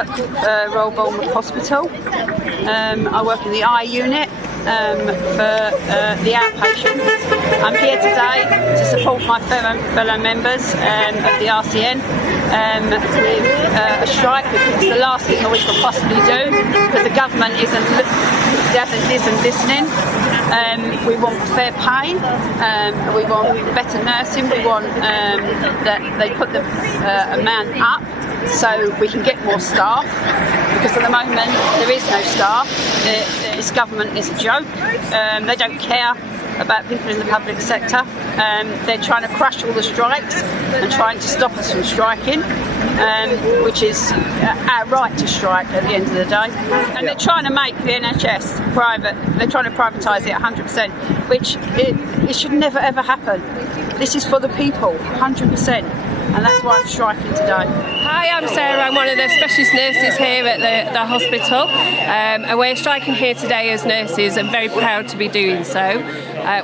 work at Royal Bournemouth Hospital. I work in the eye unit for the outpatients. I'm here today to support my fellow members of the RCN with a strike, because it's the last thing that we could possibly do, because the government isn't listening. We want fair pay, we want better nursing, we want that they put the amount up so we can get more staff, because at the moment there is no staff. This government is a joke. They don't care about people in the public sector. They're trying to crush all the strikes and trying to stop us from striking, which is our right to strike at the end of the day. And they're trying to make the NHS private. They're trying to privatise it 100%, which it should never ever happen. This is for the people, 100%. And that's why I'm striking today. Hi, I'm Sarah. I'm one of the specialist nurses here at the hospital, and we're striking here today as nurses, and very proud to be doing so.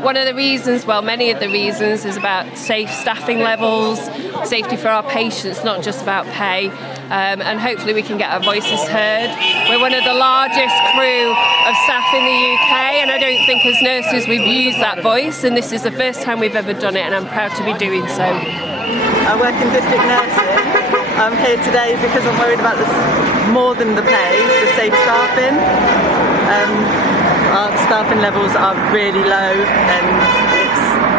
One of the reasons, well, many of the reasons, is about safe staffing levels, safety for our patients, not just about pay, and hopefully we can get our voices heard. We're one of the largest crew of staff in the UK, and I don't think as nurses we've used that voice, and this is the first time we've ever done it, and I'm proud to be doing so. I work in district nursing. I'm here today because I'm worried about this more than the pay, the safe staffing. Our staffing levels are really low and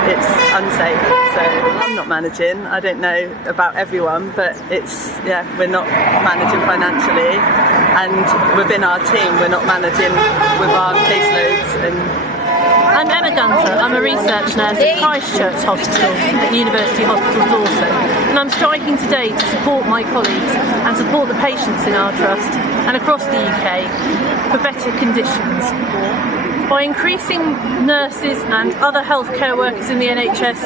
it's unsafe. So I'm not managing. I don't know about everyone, but we're not managing financially, and within our team we're not managing with our caseloads. I'm Emma Gunter. I'm a research nurse at Christchurch Hospital at University Hospital Dorset, and I'm striking today to support my colleagues and support the patients in our trust and across the UK for better conditions. By increasing nurses and other healthcare workers in the NHS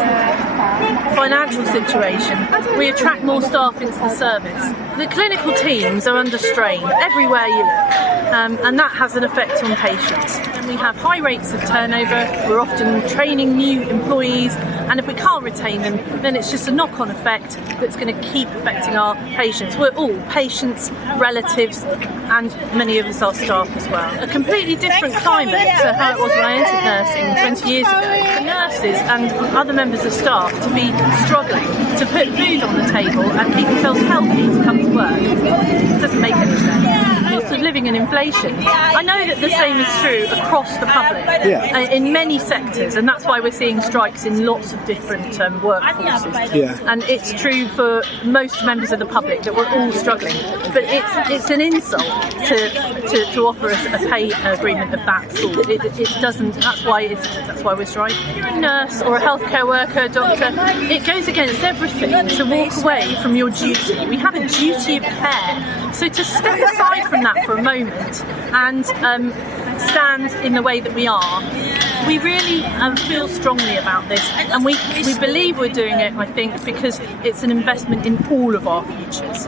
financial situation, we attract more staff into the service. The clinical teams are under strain everywhere you look, and that has an effect on patients. And we have high rates of turnover, we're often training new employees, and if we can't retain them, then it's just a knock-on effect that's going to keep affecting our patients. We're all patients, relatives, and many of us are staff as well. A completely different climate to how it was when I entered nursing 20 years ago. For nurses and other members of staff to be struggling to put food on the table and keep themselves healthy to come to work, it doesn't make any sense. Cost of living and inflation. I know that the same is true across the public, in many sectors, and that's why we're seeing strikes in lots of different workforces. And it's true for most members of the public that we're all struggling. But it's an insult to offer us a pay agreement of that sort. It doesn't. That's why we're striking. You're a nurse or a healthcare worker, a doctor. It goes against everything to walk away from your duty. We have a duty of care. So to step aside from that for a moment and stand in the way that we are, we really feel strongly about this, and we believe we're doing it, I think, because it's an investment in all of our futures.